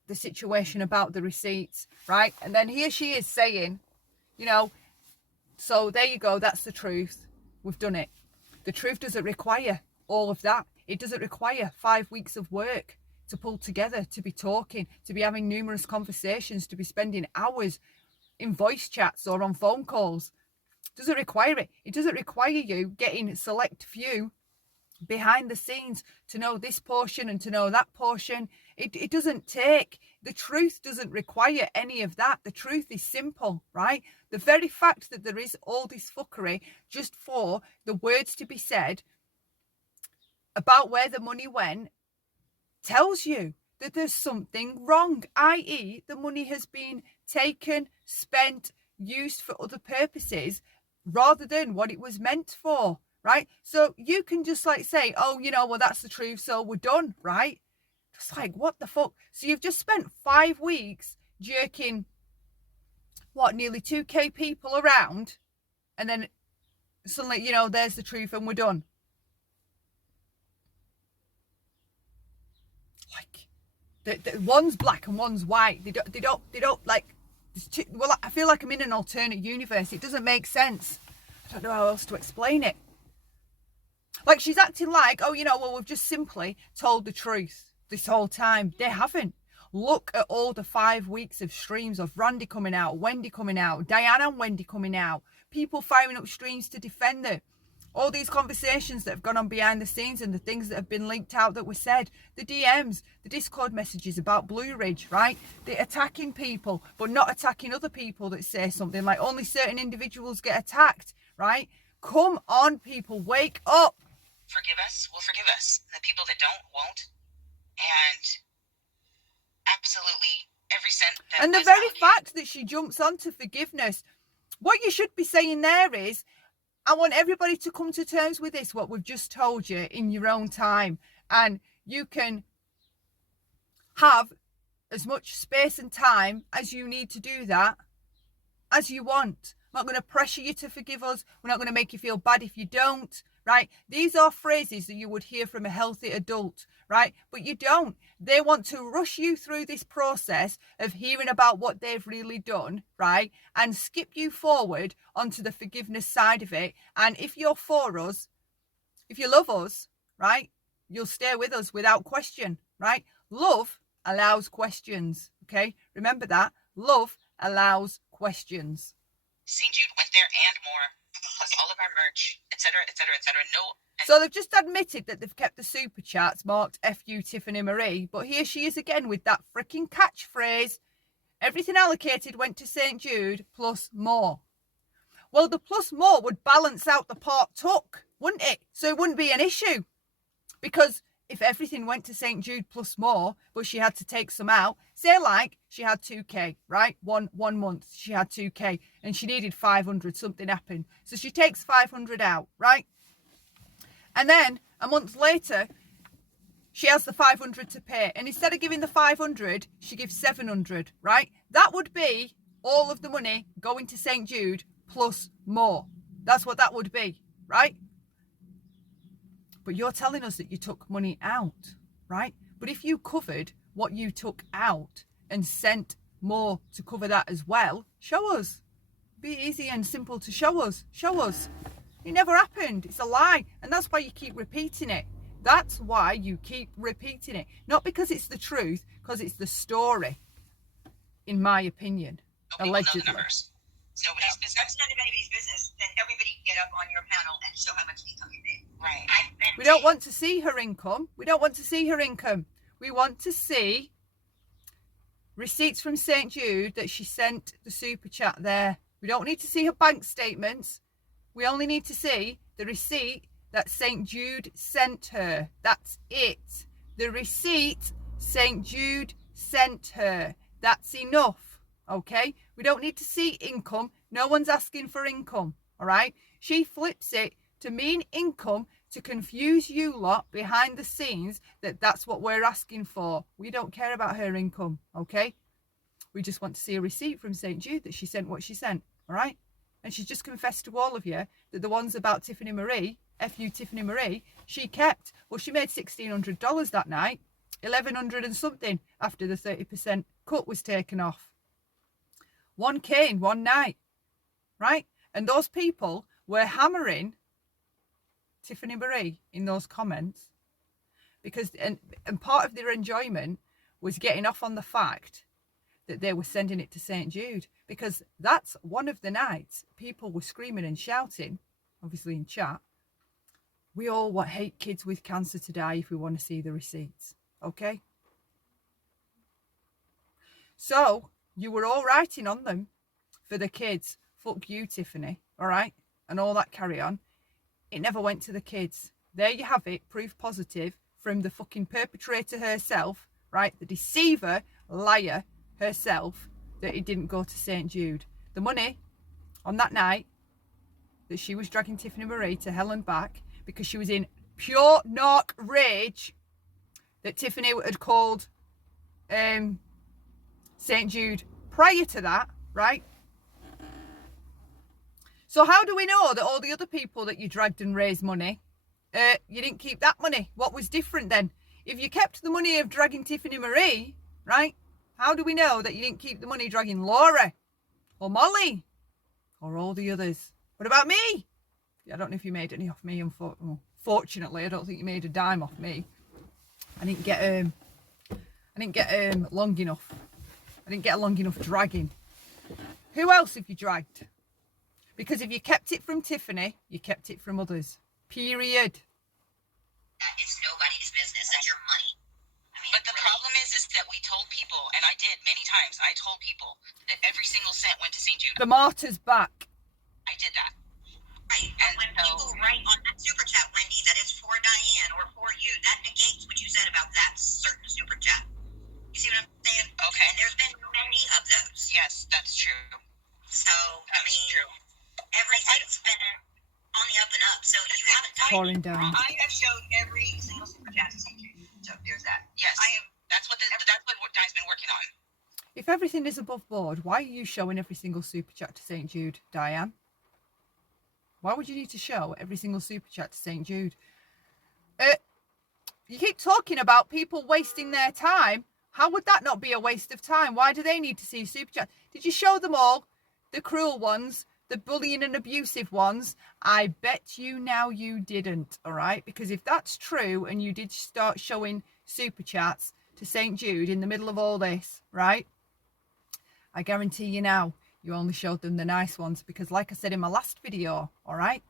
the situation about the receipts, right? And then here she is saying, you know, so there you go, that's the truth. We've done it. The truth doesn't require all of that. It doesn't require 5 weeks of work to pull together, to be talking, to be having numerous conversations, to be spending hours in voice chats or on phone calls. It doesn't require it. It doesn't require you getting a select few behind the scenes to know this portion and to know that portion. It doesn't take, the truth doesn't require any of that. The truth is simple, right? The very fact that there is all this fuckery just for the words to be said about where the money went tells you that there's something wrong, i.e. the money has been taken, spent, used for other purposes rather than what it was meant for, right? So you can just like say, oh, you know, well, that's the truth, so we're done, right? Just like, what the fuck? So you've just spent 5 weeks jerking, what, nearly 2k people around, and then suddenly, you know, there's the truth and we're done. Like, the one's black and one's white. They don't like, well, I feel like I'm in an alternate universe. It doesn't make sense. I don't know how else to explain it. Like, she's acting like, oh, you know, well, we've just simply told the truth this whole time. They haven't. Look at all the 5 weeks of streams of Randy coming out, Wendy coming out, Diana and Wendy coming out, people firing up streams to defend her. All these conversations that have gone on behind the scenes and the things that have been leaked out that were said, the DMs, the Discord messages about Blue Ridge, right? They're attacking people, but not attacking other people that say something, like only certain individuals get attacked, right? Come on, people, wake up. Forgive us, we'll forgive us. And the people that don't, won't. And absolutely every cent that and the very fact that she jumps onto forgiveness, what you should be saying there is, I want everybody to come to terms with this, what we've just told you, in your own time. And you can have as much space and time as you need to do that as you want. I'm not going to pressure you to forgive us. We're not going to make you feel bad if you don't, right? These are phrases that you would hear from a healthy adult, right? But you don't. They want to rush you through this process of hearing about what they've really done, right? And skip you forward onto the forgiveness side of it. And if you're for us, if you love us, right, you'll stay with us without question, right? Love allows questions, okay? Remember that. Love allows questions. St. Jude went there and more, plus all of our merch, etc., etc., etc. No. So they've just admitted that they've kept the super chats marked FU Tiffany Marie, but here she is again with that freaking catchphrase, everything allocated went to St. Jude plus more. Well, the plus more would balance out the part took, wouldn't it? So it wouldn't be an issue. Because if everything went to St. Jude plus more, but she had to take some out, say like she had 2k, right? One month she had 2k and she needed 500, something happened. So she takes 500 out, right? And then a month later, she has the 500 to pay. And instead of giving the 500, she gives 700, right? That would be all of the money going to St. Jude plus more. That's what that would be, right? But you're telling us that you took money out, right? But if you covered what you took out and sent more to cover that as well, show us. Be easy and simple to show us. Show us. It never happened. It's a lie. And that's why you keep repeating it. That's why you keep repeating it. Not because it's the truth, because it's the story, in my opinion. Nobody Allegedly. will know the numbers. It's nobody's business. That's none of anybody's business. Then everybody get up on your panel and show how much income you made. Right. We don't want to see her income. We don't want to see her income. We want to see receipts from St. Jude that she sent the super chat there. We don't need to see her bank statements. We only need to see the receipt that St. Jude sent her. That's it. The receipt St. Jude sent her. That's enough. Okay? We don't need to see income. No one's asking for income. All right? She flips it to mean income to confuse you lot behind the scenes that that's what we're asking for. We don't care about her income. Okay? We just want to see a receipt from St. Jude that she sent what she sent, all right? And she just confessed to all of you that the ones about Tiffany Marie, F.U. Tiffany Marie, she kept. Well, she made $1,600 that night, 1,100 and something after the 30% cut was taken off. 1K in one night, right? And those people were hammering Tiffany Marie in those comments because, and part of their enjoyment was getting off on the fact that they were sending it to St. Jude, because that's one of the nights people were screaming and shouting, obviously in chat, we all hate kids with cancer to die if we want to see the receipts, okay? So you were all writing on them for the kids, fuck you, Tiffany, all right? And all that carry on. It never went to the kids. There you have it, proof positive from the fucking perpetrator herself, right? The deceiver, liar herself, that it didn't go to St. Jude. The money on that night that she was dragging Tiffany Marie to hell and back because she was in pure narc rage that Tiffany had called St. Jude prior to that, right? So how do we know that all the other people that you dragged and raised money, you didn't keep that money? What was different then? If you kept the money of dragging Tiffany Marie, right? How do we know that you didn't keep the money dragging Laura or Molly or all the others? What about me? I don't know if you made any off me. Unfortunately, I don't think you made a dime off me. I didn't get long enough. I didn't get a long enough dragging. Who else have you dragged? Because if you kept it from Tiffany, you kept it from others. Period. It's nobody's business. That's your money. But the problem is that we told people, and I did many times, I told people that every single cent went to St. Jude. The martyr's back. I did that. Right. And when people write on that super chat, Wendy, that it's for Diane or for you, that negates what you said about that certain super chat. You see what I'm saying? Okay. And there's been many of those. Yes, that's true. So, true. Everything's been on the up and up, so you haven't pouring down. I have showed every single super chat to St. Jude. So there's that. Yes. That's what Diane's been working on. If everything is above board, why are you showing every single super chat to St. Jude, Diane? Why would you need to show every single super chat to St. Jude? You keep talking about people wasting their time. How would that not be a waste of time? Why do they need to see super chat? Did you show them all? The cruel ones, the bullying and abusive ones? I bet you now you didn't, all right? Because if that's true and you did start showing super chats to St. Jude in the middle of all this, right? I guarantee you now, you only showed them the nice ones, because like I said in my last video, all right?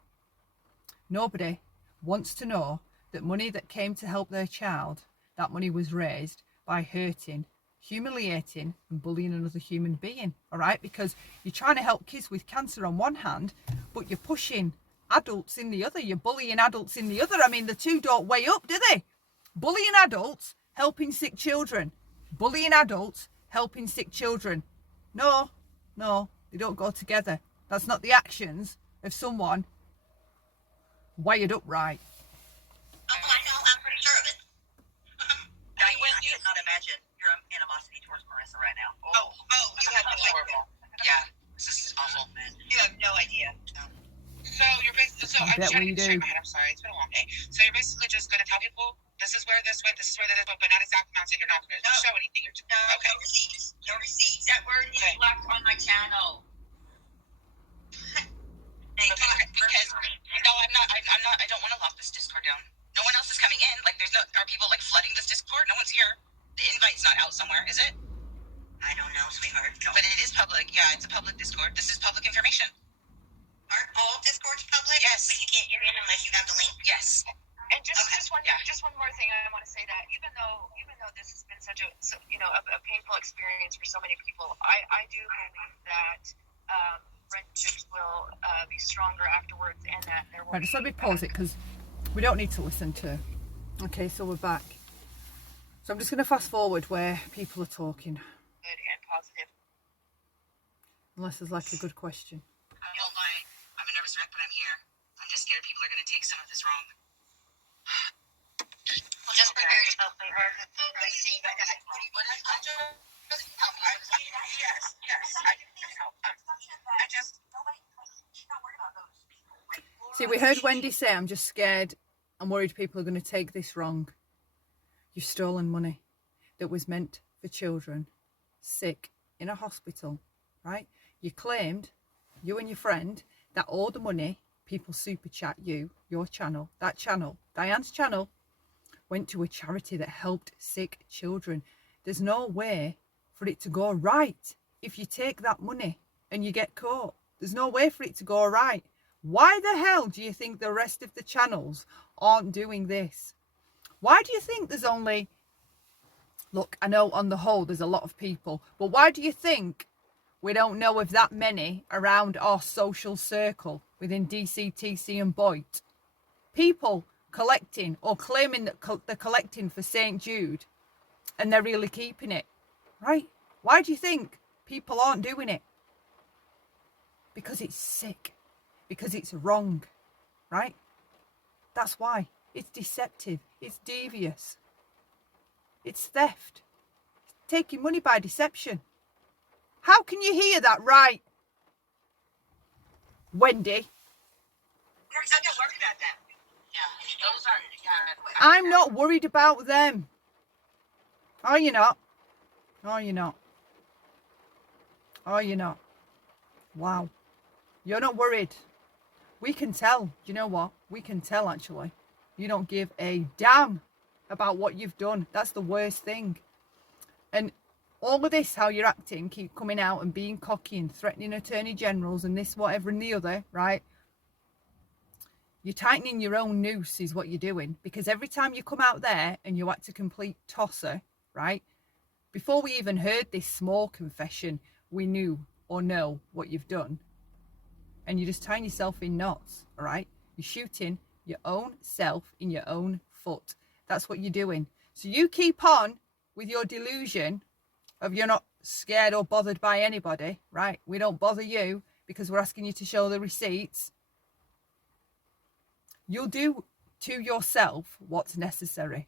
Nobody wants to know that money that came to help their child, that money was raised by hurting, humiliating and bullying another human being, all right? Because you're trying to help kids with cancer on one hand, but you're pushing adults in the other. You're bullying adults in the other. I mean, the two don't weigh up, do they? Bullying adults, helping sick children. Bullying adults, helping sick children. No, they don't go together. That's not the actions of someone wired up right. Oh, I know. I'm pretty sure of it. Diane, I cannot imagine your animosity towards Marissa right now. Oh, you have no idea. Yeah, this is awful. You have no idea. So you're basically, I bet we do. I'm sorry, it's been a long day. So you're basically just going to tell people this is where this went, this is where that is, but not exact amounts, and you're not going to show anything. Okay. No receipts. No receipts that were left on my channel. Because no, I'm not. I don't want to lock this Discord down. No one else is coming in. Like, are people like flooding this Discord? No one's here. The invite's not out somewhere, is it? I don't know, sweetheart. No. But it is public. Yeah, it's a public Discord. This is public information. Aren't all Discords public? Yes. But you can't get in unless you have the link? Yes. And just one more thing, I want to say that even though this has been such a painful experience for so many people, I do believe that friendships will be stronger afterwards, and that there will. Right, just let me pause it because we don't need to listen to. Okay, so we're back. So I'm just going to fast forward where people are talking. Good and positive. Unless there's like a good question. I don't lie. I'm a nervous wreck, but I'm here. I'm just scared people are going to take some of this wrong. Well, just prepare yourself, sweetheart. What See, we heard Wendy say, I'm just scared. I'm worried people are going to take this wrong. You've stolen money that was meant for children sick in a hospital, right? You claimed, you and your friend, that all the money people super chat you, your channel, that channel, Diane's channel, went to a charity that helped sick children. There's no way for it to go right if you take that money and you get caught. There's no way for it to go right. Why the hell do you think the rest of the channels aren't doing this? Why do you think there's only, look, I know on the whole there's a lot of people, but why do you think we don't know of that many around our social circle within DCTC and Boyd? People collecting or claiming that they're collecting for St. Jude and they're really keeping it, right? Why do you think people aren't doing it? Because it's sick, because it's wrong, right? That's why. It's deceptive, it's devious, it's theft, it's taking money by deception. How can you hear that right, Wendy? I'm not worried about them. Yeah, those are. I'm not worried about them. Are you not? Are you not? Are you not? Wow. You're not worried. We can tell. Do you know what? We can tell, actually. You don't give a damn about what you've done. That's the worst thing. And all of this, how you're acting, keep coming out and being cocky and threatening attorney generals and this, whatever, and the other, right? You're tightening your own noose is what you're doing. Because every time you come out there and you act a complete tosser, right? Before we even heard this small confession, we knew or know what you've done. And you're just tying yourself in knots, all right? You're shooting your own self in your own foot. That's what you're doing. So you keep on with your delusion of you're not scared or bothered by anybody, right? We don't bother you because we're asking you to show the receipts. You'll do to yourself what's necessary.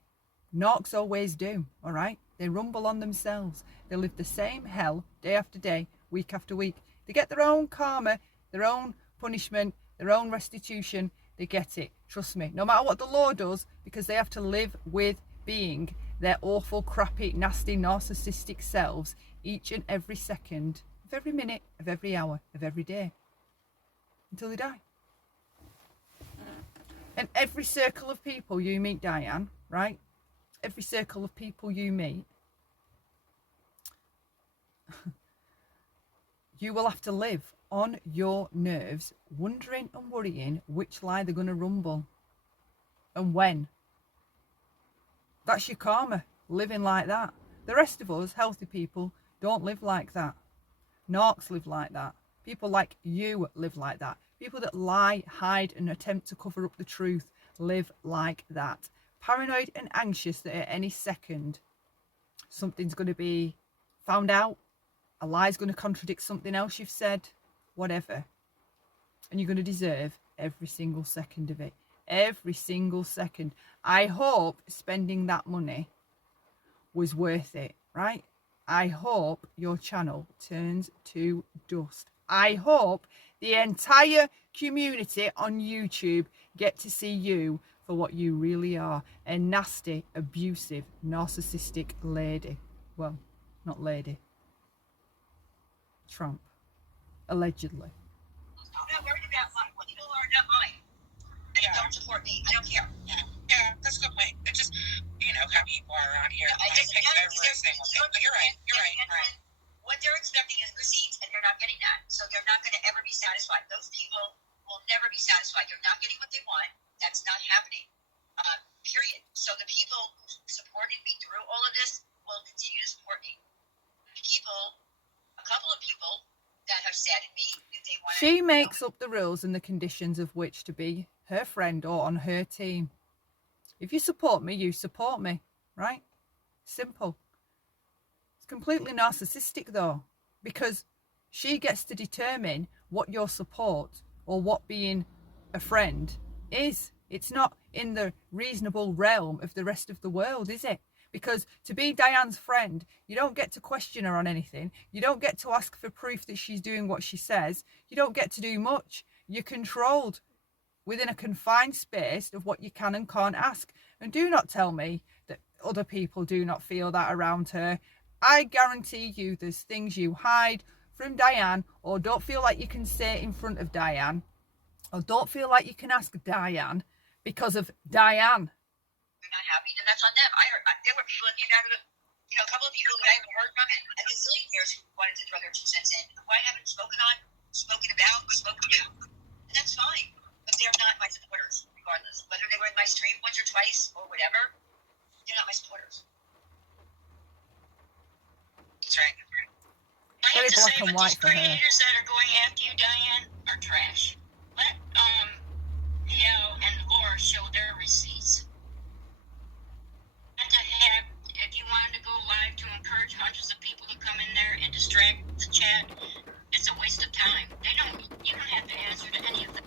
Narcs always do, all right? They rumble on themselves. They live the same hell day after day, week after week. They get their own karma, their own punishment, their own restitution. They get it. Trust me. No matter what the law does, because they have to live with being their awful, crappy, nasty, narcissistic selves each and every second of every minute, of every hour, of every day. Until they die. And every circle of people you meet, Diane, right? Every circle of people you meet, you will have to live on your nerves, wondering and worrying which lie they're going to rumble and when. That's your karma, living like that. The rest of us, healthy people, don't live like that. Narcs live like that. People like you live like that. People that lie, hide and attempt to cover up the truth live like that. Paranoid and anxious that at any second something's going to be found out, a lie's going to contradict something else you've said, whatever. And you're going to deserve every single second of it. Every single second. I hope spending that money was worth it, right? I hope your channel turns to dust. I hope the entire community on YouTube get to see you for what you really are. A nasty, abusive, narcissistic lady. Well, not lady. Trump. Allegedly. I'm not worried about what people are not mine. And don't support me. I don't care. Yeah, that's a good point. It's just, how people are around here. Yeah, I pick every single thing. But you're right. What they're expecting is receipts, and they're not getting that. So they're not going to ever be satisfied. Those people will never be satisfied. They're not getting what they want. That's not happening. Period. So the people who supported me through all of this will continue to support me. A couple of people that have said to me if they want. She makes up the rules and the conditions of which to be her friend or on her team. If you support me, you support me, right? Simple. It's completely narcissistic though, because she gets to determine what your support or what being a friend is. It's not in the reasonable realm of the rest of the world, is it? Because to be Diane's friend, you don't get to question her on anything. You don't get to ask for proof that she's doing what she says. You don't get to do much. You're controlled within a confined space of what you can and can't ask. And do not tell me that other people do not feel that around her. I guarantee you there's things you hide from Diane, or don't feel like you can say in front of Diane, or don't feel like you can ask Diane because of Diane. They're not happy, then that's on them. There were people in the United, a couple of people that I haven't heard from in a gazillion years who wanted to throw their 2 cents in, who I haven't spoken about, spoken to. And that's fine. But they're not my supporters, regardless. Whether they were in my stream once or twice or whatever, they're not my supporters. That's right. Very black and white for her. Creators that are going after you, Diane, are trash. Let Theo and Laura show their receipts. If you wanted to go live to encourage hundreds of people to come in there and distract the chat, it's a waste of time. You don't have to answer to any of them.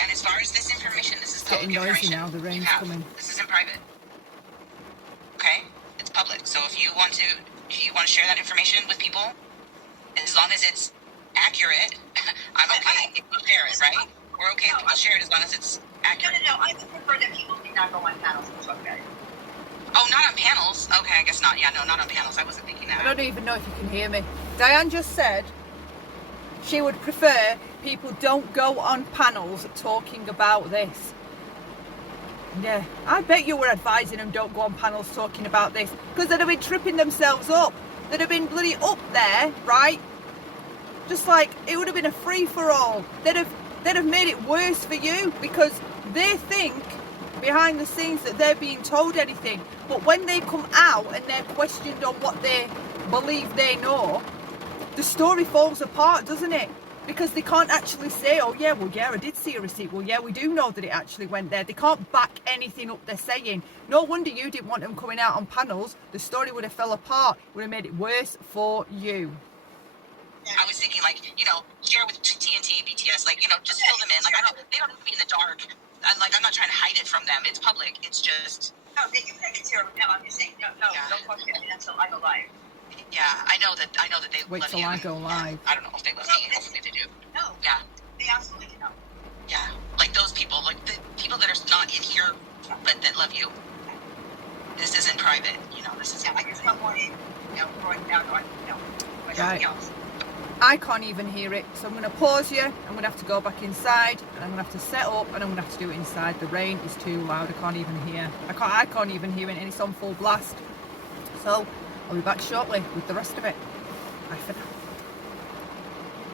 And as far as this information, this is public information. Getting noisy now, the rain's coming. This isn't private. Okay? It's public. So if you want to share that information with people, as long as it's accurate, I'm okay if you share it, right? We're okay if people share it as long as it's accurate. No. I would prefer that people do not go on panels and talk about it. Oh, not on panels? Okay, I guess not. Yeah, no, not on panels. I wasn't thinking that. I don't even know if you can hear me. Diane just said she would prefer people don't go on panels talking about this. Yeah, I bet you were advising them don't go on panels talking about this, because they'd have been tripping themselves up. They'd have been bloody up there, right? Just like, it would have been a free-for-all. They'd have made it worse for you, because they think behind the scenes that they're being told anything. But when they come out and they're questioned on what they believe they know, the story falls apart, doesn't it? Because they can't actually say, oh yeah, well yeah, I did see a receipt. Well yeah, we do know that it actually went there. They can't back anything up they're saying. No wonder you didn't want them coming out on panels. The story would have fell apart. Would have made it worse for you. I was thinking, share with TNT, BTS, just fill them in. They don't need to be in the dark. I'm not trying to hide it from them. It's public. It's just. No, you can share with them. I'm just saying, don't talk to me until I go live. Yeah, I know that they wait love till you. I go live. I don't know if they love me. Hopefully they do. No. Yeah. They absolutely do not. Yeah, like those people, like the people that are not in here, but that love you. This isn't private, this is. Yeah, I just don't want it, going down on, something else. I can't even hear it, so I'm going to pause you. I'm going to have to go back inside, and I'm going to have to set up, and I'm going to have to do it inside. The rain is too loud. I can't even hear. I can't even hear it, and it's on full blast. So I'll be back shortly with the rest of it. Bye for now.